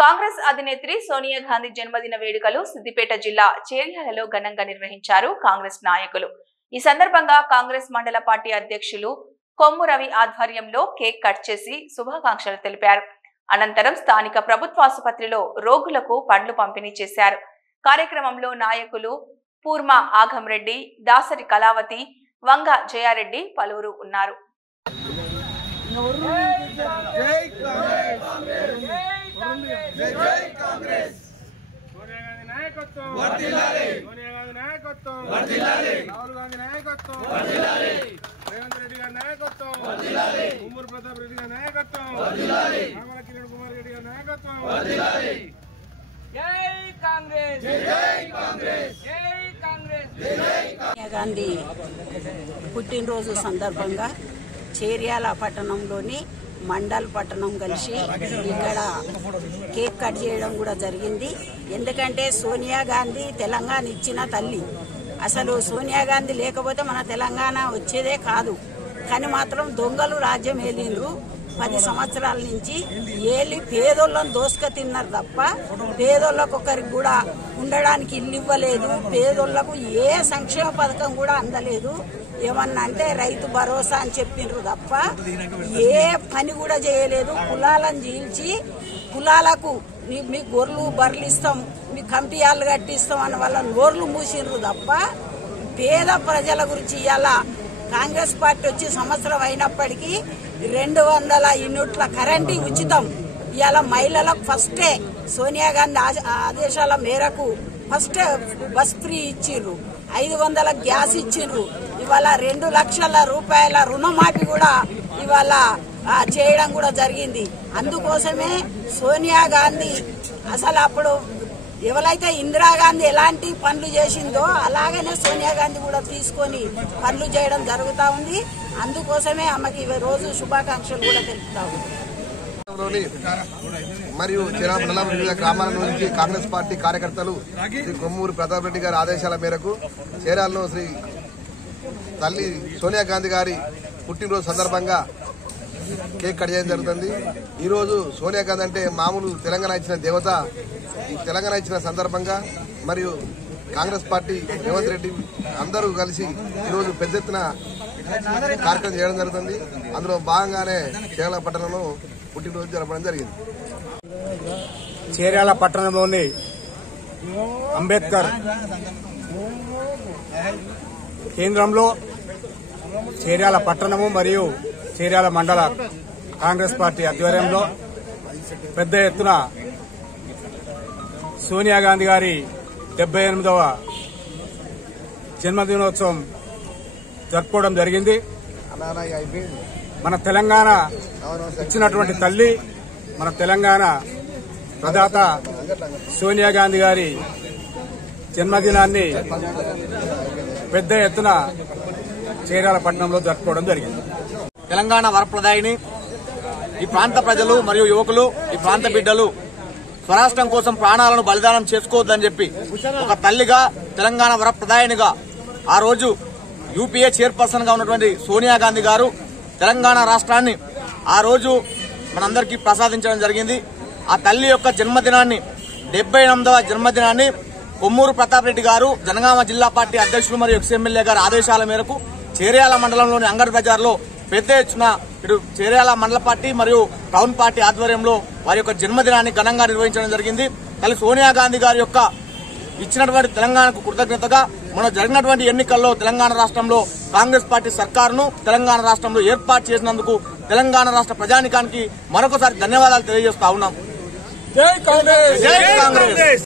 కాంగ్రెస్ అధినేత్రి సోనియా గాంధీ జన్మదిన వేడుకలు సిద్దిపేట జిల్లా చేర్యాలలో ఘనంగా నిర్వహించారు కాంగ్రెస్ నాయకులు। ఈ సందర్భంగా కాంగ్రెస్ మండల పార్టీ అధ్యక్షులు కొమ్ము రవి ఆధ్వర్యంలో కేక్ కట్ చేసి శుభాకాంక్షలు తెలిపారు। అనంతరం స్థానిక ప్రభుత్వ ఆసుపత్రిలో రోగులకు పండ్లు పంపిణీ చేశారు। కార్యక్రమంలో నాయకులు పూర్మ ఆగంరెడ్డి, దాసరి కళావతి, వంగ జయారెడ్డి పలువురు ఉన్నారు। గాంధీ పుట్టినరోజు సందర్భంగా చేర్యాల పట్టణంలోని మండల్ పట్టణం కలిసి ఇక్కడ కేక్ కట్ చేయడం కూడా జరిగింది। ఎందుకంటే సోనియా గాంధీ తెలంగాణ ఇచ్చిన తల్లి, అసలు సోనియా గాంధీ లేకపోతే మన తెలంగాణ వచ్చేదే కాదు। కానీ మాత్రం దొంగలు రాజ్యం ఏలిండ్రు। 10 సంవత్సరాల నుంచి ఏలి పేదోళ్ళను దోసుక తిన్నారు తప్ప పేదోళ్ళకు ఒకరికి కూడా ఉండడానికి ఇల్లు ఇవ్వలేదు। పేదోళ్లకు ఏ సంక్షేమ పథకం కూడా అందలేదు। ఏమన్నా అంటే రైతు భరోసా అని చెప్పిండ్రు తప్ప ఏ పని కూడా చేయలేదు। కులాలను చీల్చి కులాలకు మీ గొర్రెలు బర్రెలు ఇస్తాం, మీ కమిటీయాలు కట్టిస్తాం అని వాళ్ళ నోర్లు మూసిండ్రు తప్ప పేద ప్రజల గురించి ఇవాళ కాంగ్రెస్ పార్టీ వచ్చి సంవత్సరం అయినప్పటికీ 200 యూనిట్ల కరెంటు ఉచితం ఇవాళ మహిళలకు ఫస్టే సోనియా గాంధీ ఆదేశాల మేరకు ఫస్టే బస్ ఫ్రీ ఇచ్చిండ్రు, 500 గ్యాస్ ఇచ్చిండ్రు। ఇవాళ 2 లక్షల రూపాయల రుణమాఫీ కూడా ఇవాళ చేయడం కూడా జరిగింది। అందుకోసమే సోనియా గాంధీ అసలు అప్పుడు ఎవరైతే ఇందిరాగాంధీ ఎలాంటి పనులు చేసిందో అలాగనే సోనియా గాంధీ కూడా తీసుకొని పనులు చేయడం జరుగుతూ ఉంది। అందుకోసమే ఆమెకి రోజు శుభాకాంక్షలు కూడా తెలుపుతా ఉంది। మరియు వివిధ గ్రామాల నుంచి కాంగ్రెస్ పార్టీ కార్యకర్తలు శ్రీ కొమ్మూరు ప్రతాప్ రెడ్డి గారి ఆదేశాల మేరకు చేరాలలో శ్రీ తల్లి సోనియా గాంధీ గారి పుట్టినరోజు సందర్భంగా కేక్ కట్ చేయడం జరుగుతుంది। ఈరోజు సోనియా గాంధీ అంటే మామూలు తెలంగాణ ఇచ్చిన దేవత। ఈ తెలంగాణ ఇచ్చిన సందర్భంగా మరియు కాంగ్రెస్ పార్టీ రేవంత్ రెడ్డి అందరూ కలిసి ఈరోజు పెద్ద ఎత్తున కార్యక్రమం చేయడం జరుగుతుంది। అందులో భాగంగానే చేర్యాల పట్టణంలో పుట్టినరోజు జరపడం జరిగింది। చేర్యాల పట్టణంలోని అంబేద్కర్ కేంద్రంలో చేర్యాల పట్టణము మరియు చేర్యాల మండల కాంగ్రెస్ పార్టీ ఆధ్వర్యంలో పెద్ద ఎత్తున సోనియా గాంధీ గారి 78వ జన్మదినోత్సవం జరుపుకోవడం జరిగింది। మన తెలంగాణ ఇచ్చినటువంటి తల్లి, మన తెలంగాణ ప్రదాత సోనియా గాంధీ గారి జన్మదినాన్ని పెద్ద ఎత్తున చేర్యాల పట్టణంలో జరుపుకోవడం జరిగింది। తెలంగాణ వరప్రదాయిని ఈ ప్రాంత ప్రజలు మరియు యువకులు, ఈ ప్రాంత బిడ్డలు స్వరాష్ట్రం కోసం ప్రాణాలను బలిదానం చేసుకోవద్దని చెప్పి ఒక తల్లిగా, తెలంగాణ వరప్రదాయినిగా ఆ రోజు యూపీఏ చైర్పర్సన్ గా ఉన్నటువంటి సోనియా గాంధీ గారు తెలంగాణ రాష్ట్రాన్ని ఆ రోజు మనందరికీ ప్రసాదించడం జరిగింది। ఆ తల్లి యొక్క జన్మదినాన్ని 78వ జన్మదినాన్ని కొమ్మూరు ప్రతాప్ రెడ్డి గారు జనగామ జిల్లా పార్టీ అధ్యక్షులు మరియు ఎక్స్ఎమ్మెల్యే గారి ఆదేశాల మేరకు చేర్యాల మండలంలోని అంగడి బజార్లో పెద్ద ఎత్తున ఇటు చేర్యాల మండల పార్టీ మరియు టౌన్ పార్టీ ఆధ్వర్యంలో వారి యొక్క జన్మదినాన్ని ఘనంగా నిర్వహించడం జరిగింది। తల్లి సోనియా గాంధీ గారి యొక్క ఇచ్చినటువంటి తెలంగాణకు కృతజ్ఞతగా మొన్న జరిగినటువంటి ఎన్నికల్లో తెలంగాణ రాష్ట్రంలో కాంగ్రెస్ పార్టీ సర్కారును తెలంగాణ రాష్ట్రంలో ఏర్పాటు చేసినందుకు తెలంగాణ రాష్ట్ర ప్రజానికానికి మరొకసారి ధన్యవాదాలు తెలియజేస్తా ఉన్నాం। జై కాంగ్రెస్, జై కాంగ్రెస్।